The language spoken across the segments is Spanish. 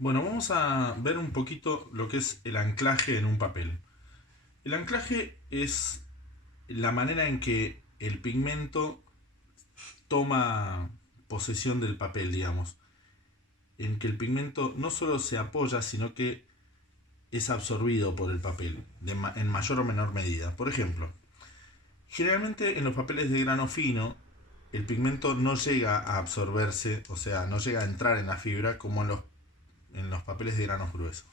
Bueno, vamos a ver un poquito lo que es el anclaje en un papel. El anclaje es la manera en que el pigmento toma posesión del papel, digamos. En que el pigmento no solo se apoya, sino que es absorbido por el papel en mayor o menor medida. Por ejemplo, generalmente en los papeles de grano fino, el pigmento no llega a absorberse, o sea, no llega a entrar en la fibra como en los papeles de granos gruesos.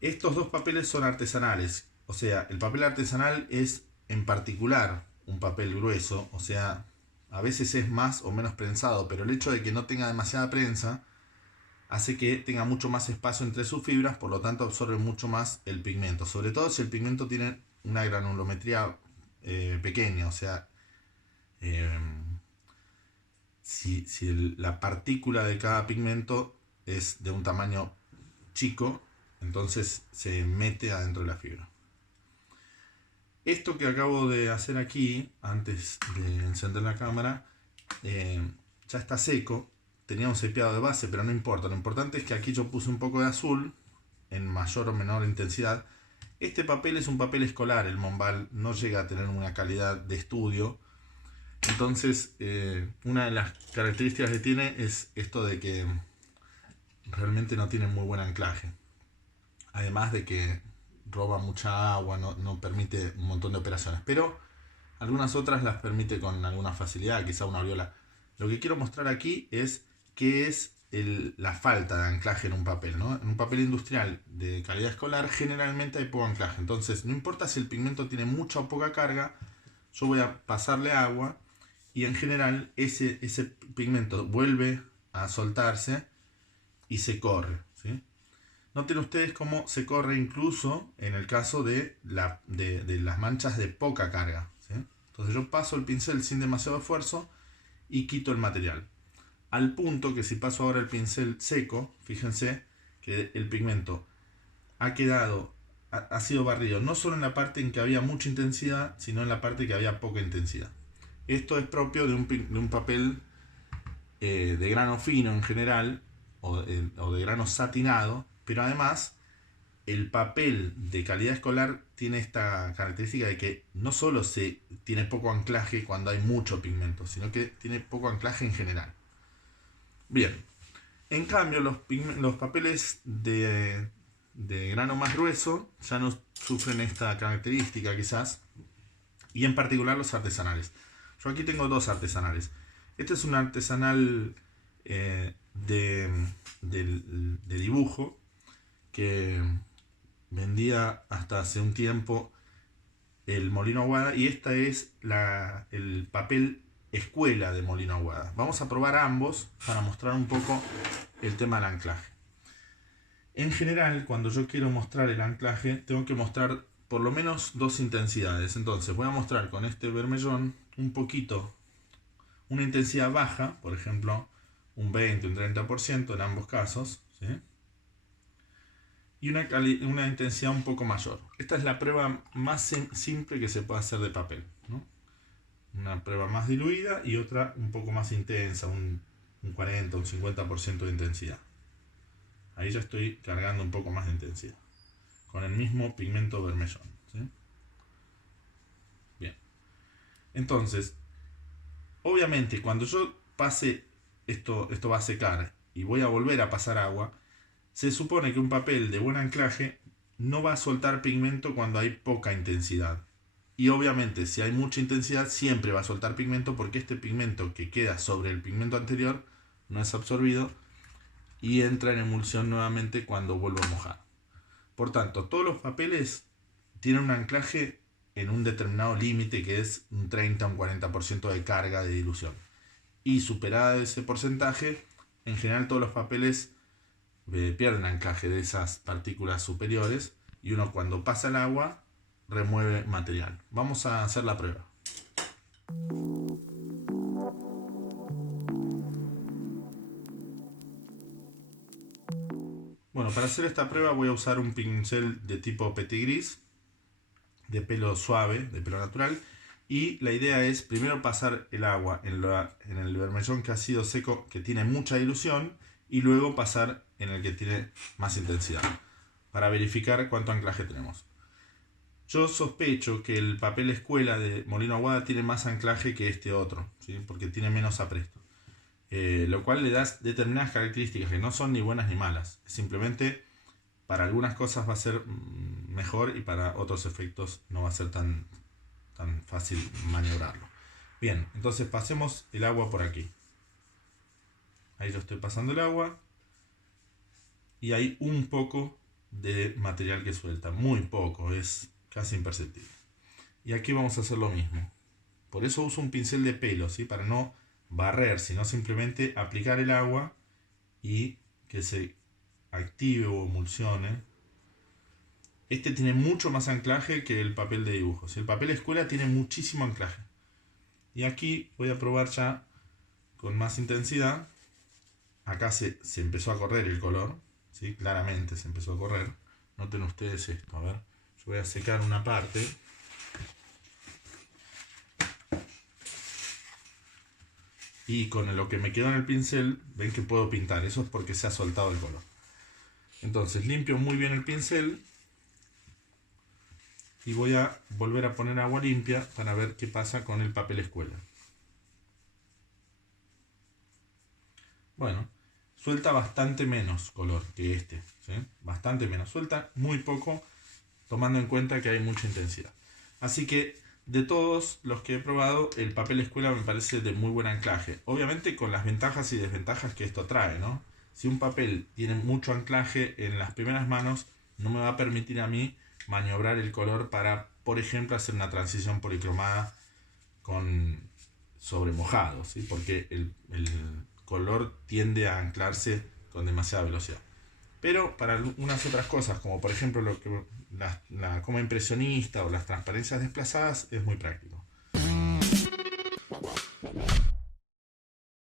Estos dos papeles son artesanales, o sea, el papel artesanal es en particular un papel grueso, o sea, a veces es más o menos prensado, pero el hecho de que no tenga demasiada prensa hace que tenga mucho más espacio entre sus fibras, por lo tanto absorbe mucho más el pigmento, sobre todo si el pigmento tiene una granulometría pequeña, o sea, eh, si la partícula de cada pigmento es de un tamaño chico, entonces se mete adentro de la fibra. Esto que acabo de hacer aquí, antes de encender la cámara, ya está seco. Tenía un cepillado de base, pero no importa. Lo importante es que aquí yo puse un poco de azul, en mayor o menor intensidad. Este papel es un papel escolar, el Monval no llega a tener una calidad de estudio. Entonces, una de las características que tiene es esto de que realmente no tiene muy buen anclaje. Además de que roba mucha agua, no permite un montón de operaciones. Pero algunas otras las permite con alguna facilidad, quizá una viola. Lo que quiero mostrar aquí es qué es la falta de anclaje en un papel, ¿no? En un papel industrial de calidad escolar generalmente hay poco anclaje. Entonces no importa si el pigmento tiene mucha o poca carga, yo voy a pasarle agua y en general ese pigmento vuelve a soltarse y se corre, ¿sí? Noten ustedes cómo se corre incluso en el caso de las manchas de poca carga, ¿sí? Entonces yo paso el pincel sin demasiado esfuerzo y quito el material. Al punto que si paso ahora el pincel seco, fíjense que el pigmento ha sido barrido no solo en la parte en que había mucha intensidad, sino en la parte que había poca intensidad. Esto es propio de un papel de grano fino en general, o de grano satinado, pero además el papel de calidad escolar tiene esta característica de que no solo se tiene poco anclaje cuando hay mucho pigmento, sino que tiene poco anclaje en general. Bien, en cambio los papeles de grano más grueso ya no sufren esta característica quizás, y en particular los artesanales. Yo aquí tengo dos artesanales. Este es un artesanal de dibujo que vendía hasta hace un tiempo el Molino Aguada, y esta es el papel escuela de Molino Aguada. Vamos a probar ambos para mostrar un poco el tema del anclaje. En general, cuando yo quiero mostrar el anclaje, tengo que mostrar por lo menos dos intensidades. Entonces voy a mostrar con este vermellón un poquito, una intensidad baja, por ejemplo un 20, un 30% en ambos casos, ¿sí? Y una intensidad un poco mayor. Esta es la prueba más simple que se puede hacer de papel, ¿no? Una prueba más diluida y otra un poco más intensa, un 40, un 50% de intensidad. Ahí ya estoy cargando un poco más de intensidad, con el mismo pigmento vermellón, ¿sí? Bien. Entonces, obviamente, cuando yo pase esto va a secar y voy a volver a pasar agua, se supone que un papel de buen anclaje no va a soltar pigmento cuando hay poca intensidad. Y obviamente si hay mucha intensidad siempre va a soltar pigmento, porque este pigmento que queda sobre el pigmento anterior no es absorbido y entra en emulsión nuevamente cuando vuelvo a mojar. Por tanto, todos los papeles tienen un anclaje en un determinado límite, que es un 30 o un 40% de carga de dilución. Y superada ese porcentaje, en general todos los papeles pierden anclaje de esas partículas superiores, y uno cuando pasa el agua remueve material. Vamos a hacer la prueba. Bueno, para hacer esta prueba voy a usar un pincel de tipo petit gris, de pelo suave, de pelo natural, y la idea es primero pasar el agua en el vermellón que ha sido seco, que tiene mucha dilución, y luego pasar en el que tiene más intensidad para verificar cuánto anclaje tenemos. Yo sospecho que el papel escuela de Molino Aguada tiene más anclaje que este otro, ¿sí? Porque tiene menos apresto. Lo cual le da determinadas características que no son ni buenas ni malas. Simplemente para algunas cosas va a ser mejor y para otros efectos no va a ser tan fácil maniobrarlo. Bien, entonces pasemos el agua por aquí. Ahí yo estoy pasando el agua y hay un poco de material que suelta, muy poco, es casi imperceptible. Y aquí vamos a hacer lo mismo. Por eso uso un pincel de pelo, ¿sí? Para no barrer, sino simplemente aplicar el agua y que se active o emulsione. Este tiene mucho más anclaje que el papel de dibujos. El papel escuela tiene muchísimo anclaje. Y aquí voy a probar ya con más intensidad. Acá se empezó a correr el color, ¿sí? Claramente se empezó a correr. Noten ustedes esto, a ver. Yo voy a secar una parte. Y con lo que me quedó en el pincel, ven que puedo pintar. Eso es porque se ha soltado el color. Entonces limpio muy bien el pincel. Y voy a volver a poner agua limpia para ver qué pasa con el papel escuela. Bueno, suelta bastante menos color que este, ¿sí? Bastante menos. Suelta muy poco, tomando en cuenta que hay mucha intensidad. Así que de todos los que he probado, el papel escuela me parece de muy buen anclaje. Obviamente con las ventajas y desventajas que esto trae, ¿no? Si un papel tiene mucho anclaje en las primeras manos, no me va a permitir a mí maniobrar el color para, por ejemplo, hacer una transición policromada sobre mojado, ¿sí? Porque el color tiende a anclarse con demasiada velocidad. Pero para algunas otras cosas, como por ejemplo la coma impresionista o las transparencias desplazadas, es muy práctico.